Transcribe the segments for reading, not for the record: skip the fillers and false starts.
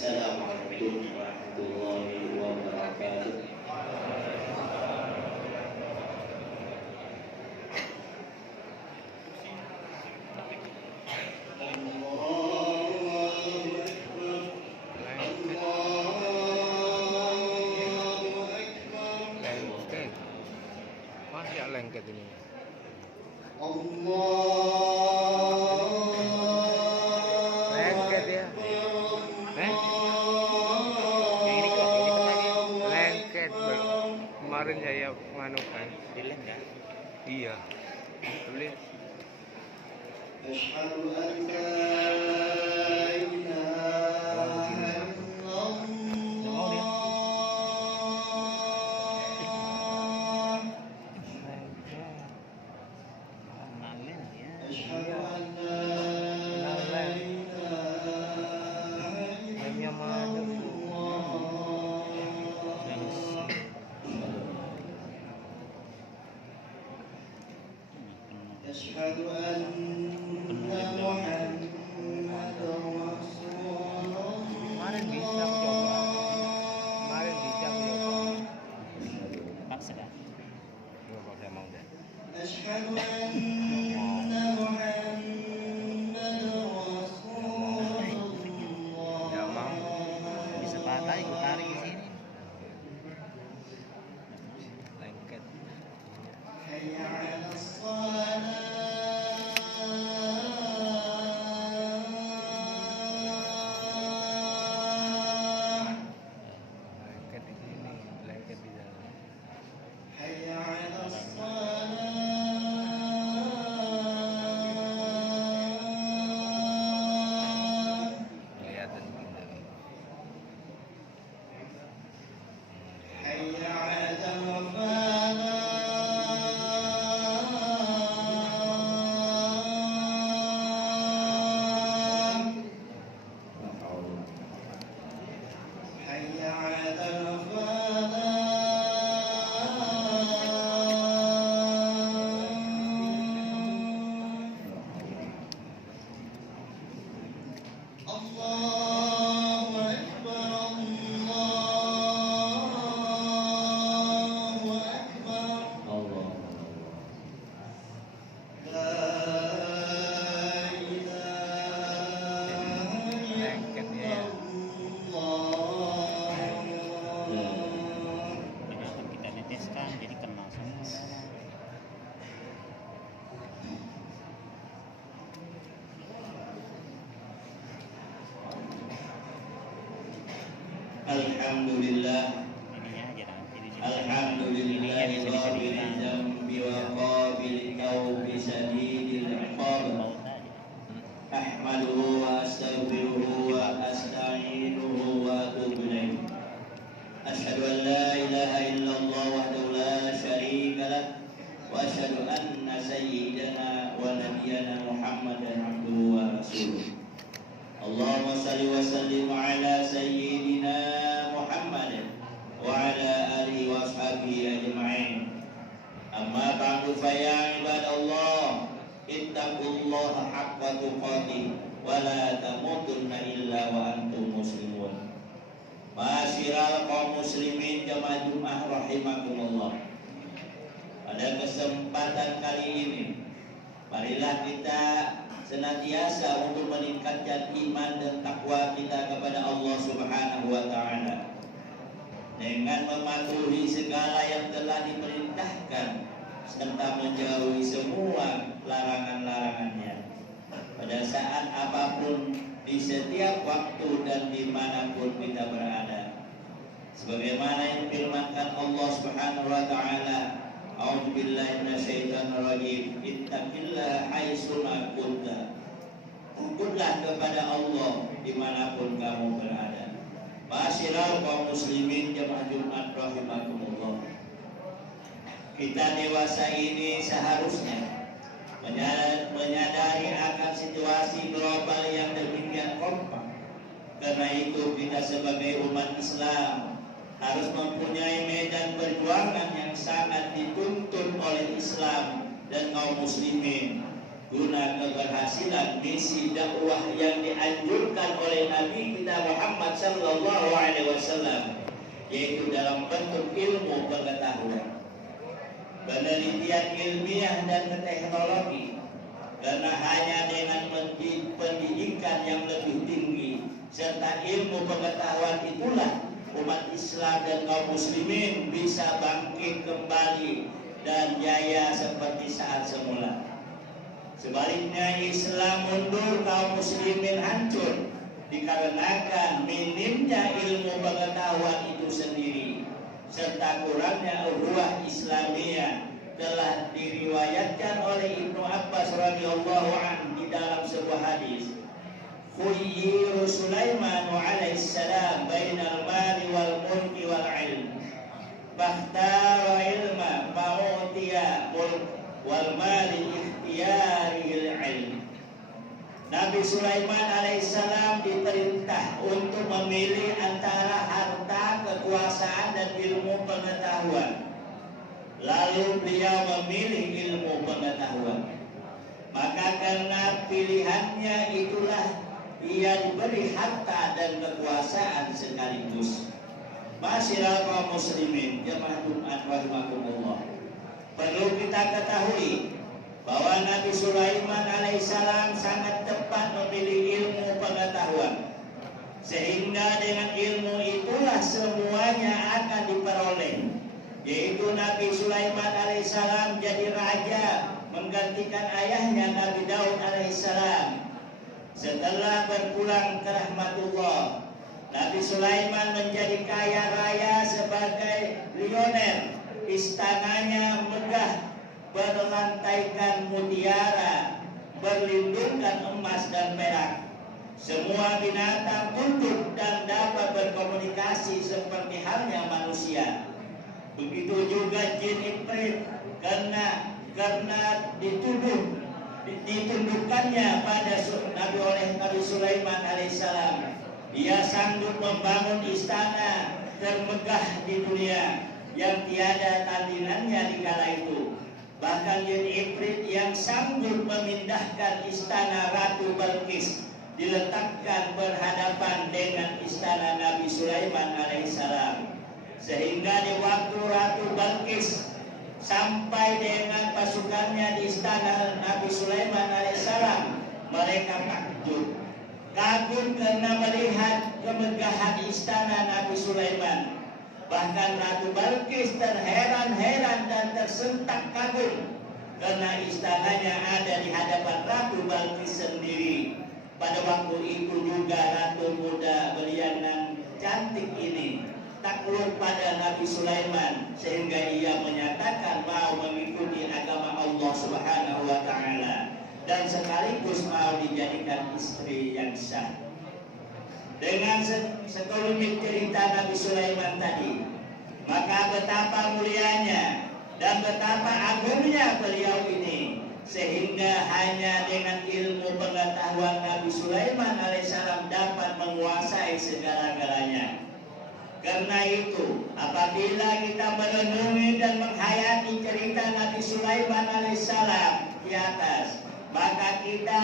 Assalamualaikum warahmatullahi wabarakatuh. Lengket ini. Lengket ya. Lengket belum. Kemarin saya manukan. Dilengket. Iya. Beli. Asyhadu anna Muhammadar Rasulullah. Kemarin bisa aku coba. Paksa dah. Coba saya mau deh. Asyhadu anna Muhammadar Rasulullah. Enggak mau. Bisa patah ikut tarik di sini. Lengket. Hayya 'alas shalah. Lengket di sini, lengket di dalam. Hayya 'alas shalah. Kelihatan kita. Hayya 'alal falah. Hayya 'alal falah. Allahu Akbar, Allahu Akbar. La ilaha Lengket ya. illallah. Akan kita neteskan jadi kena semua. Alhamdulillah. Ininya aja nanti di sini. Alhamdulillah Ininya bisa rabbil disediakan. dzambi wa qabil taubi sadidil iqab. Baut aja. Ahmaduhu wa astaghfiruhu wa asta'inuhu wa atubu ilaih. Asyhadu an la ilaha illallah wahdahu la syarika lah wa asyhadu anna sayyidana wa nabiyyana Muhammadan abduhu wa rasuluh. Allahumma salli wa sallim ala sayyidina Muhammad wa ala alihi wa ashabihi ajma'in. Amma ba'du fa ya ibadallah, ittaqullaha haqqa tuqatih wa la tamutunna illa wa antum muslimun. Ma'asyiral kaum muslimin jamaah Jumat rahimakumullah. Pada kesempatan kali ini, marilah kita senantiasa untuk meningkatkan iman dan takwa kita kepada Allah Subhanahu wa taala dengan mematuhi segala yang telah diperintahkan serta menjauhi semua larangan-larangannya pada saat apapun, di setiap waktu dan dimanapun kita berada. Sebagaimana yang firmankan Allah Subhanahu wa taala, a'udzubillahi minasyaitonirrajim, ittaqillaha haitsuma kunta. Takutlah kepada Allah dimanapun kamu berada. Ma'asyiral kaum muslimin jamaah Jumat rahimakumullah. Kita dewasa ini seharusnya menyadari akan situasi global yang demikian kompak. Karena itu kita sebagai umat Islam harus mempunyai medan perjuangan yang sangat dituntut oleh Islam dan kaum muslimin guna keberhasilan misi dakwah yang dianjurkan oleh Nabi kita Muhammad sallallahu alaihi wasallam, yaitu dalam bentuk ilmu pengetahuan, penelitian ilmiah dan teknologi. Karena hanya dengan pendidikan yang lebih tinggi serta ilmu pengetahuan itulah umat Islam dan kaum muslimin bisa bangkit kembali dan jaya seperti saat semula. Sebaliknya Islam mundur, kaum muslimin hancur dikarenakan minimnya ilmu pengetahuan itu sendiri serta kurangnya ukhuwah Islamiyah. Telah diriwayatkan oleh Ibnu Abbas radhiyallahu anhu di dalam sebuah hadis, khuyyiru Sulaiman alaihissalam bainal mali wal mulki wal ilm, fakhtara ilma fa'utiya mulk wal mali ikhtiyaril ilm. Nabi Sulaiman alaihissalam diperintah untuk memilih antara harta, kekuasaan dan ilmu pengetahuan. Lalu beliau memilih ilmu pengetahuan. Maka karena pilihannya itulah ia diberi harta dan kekuasaan sekaligus. Masyiral kaum muslimin jamaah Jumat rahimakumullah, perlu kita ketahui bahwa Nabi Sulaiman alaihissalam sangat tepat memilih ilmu pengetahuan, sehingga dengan ilmu itulah semuanya akan diperoleh, yaitu Nabi Sulaiman alaihissalam jadi raja menggantikan ayahnya Nabi Daud alaihissalam. Setelah berpulang ke rahmatullah, Nabi Sulaiman menjadi kaya raya sebagai milioner. Istananya megah, berlantaikan mutiara, berlindungkan emas dan perak. Semua binatang tunduk dan dapat berkomunikasi seperti halnya manusia. Begitu juga jin ifrit, karena ditundukkannya pada Nabi oleh Nabi Sulaiman alaihissalam. Dia sanggup membangun istana termegah di dunia yang tiada tandingannya di kala itu. Bahkan jin ifrit yang sanggup memindahkan istana Ratu Balqis diletakkan berhadapan dengan istana Nabi Sulaiman alaihissalam, sehingga di waktu Ratu Balqis sampai dengan pasukannya di istana Nabi Sulaiman alaihissalam, mereka kagum karena melihat kemegahan istana Nabi Sulaiman. Bahkan Ratu Balqis terheran-heran dan tersentak kagum karena istananya ada di hadapan Ratu Balqis sendiri. Pada waktu itu juga Ratu muda berianan cantik ini takluk pada Nabi Sulaiman, sehingga ia menyatakan mau mengikuti agama Allah Subhanahu wa taala dan sekaligus mau dijadikan istri yang sah. Dengan sekelumit cerita Nabi Sulaiman tadi, maka betapa mulianya dan betapa agungnya beliau ini, sehingga hanya dengan ilmu pengetahuan Nabi Sulaiman alaihissalam dapat menguasai segala-galanya. Karena itu, apabila kita merenungi dan menghayati cerita Nabi Sulaiman alaihissalam di atas, maka kita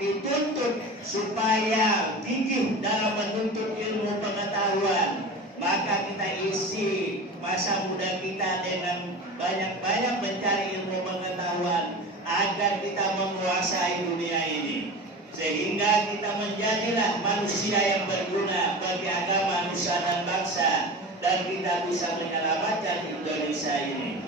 dituntut supaya gigih dalam menuntut ilmu pengetahuan. Maka kita isi masa muda kita dengan banyak-banyak mencari ilmu pengetahuan agar kita menguasai dunia ini, sehingga kita menjadilah manusia yang berguna bagi agama, nusa dan bangsa, dan kita bisa menyelamatkan Indonesia ini.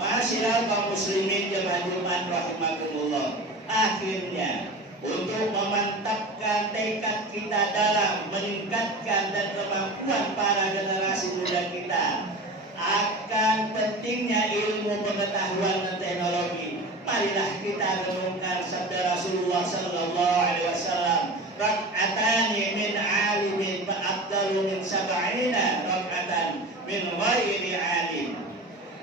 Masyiral kaum muslimin jemaah Jumat rahimakumullah, akhirnya untuk memantapkan tekad kita dalam meningkatkan dan kemampuan para generasi muda kita akan pentingnya ilmu pengetahuan dan teknologi, marilah kita renungkan sabda Rasulullah sallallahu alaihi wasallam, rak'atani min alimin fa afdalu min sab'ina rak'atan min ghairi alim.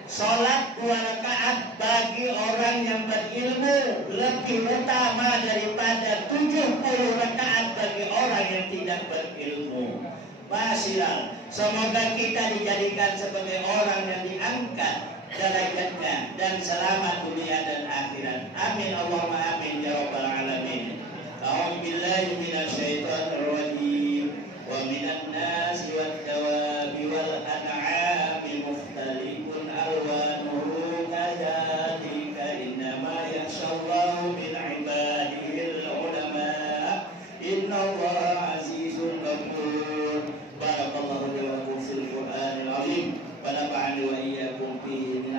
Salat 2 rakaat bagi orang yang berilmu lebih utama daripada 70 rakaat bagi orang yang tidak berilmu. Masyiral, semoga kita dijadikan sebagai orang yang diangkat derajatnya dan selamat dunia dan akhirat. Amin Allahumma amin ya rabbal alamin. A'udzu billahi minasyaitonir rajim. Wa minan nasi wad dawabi wal an'ami mukhtalifun alwanuhu kadzalika innama yakhshallahu min ibadihil ulama. Innallaha azizun ghafur. Barakallahu li wa lakum fil Qur'anil azim. Wa nafa'ani wa iyyakum fihi min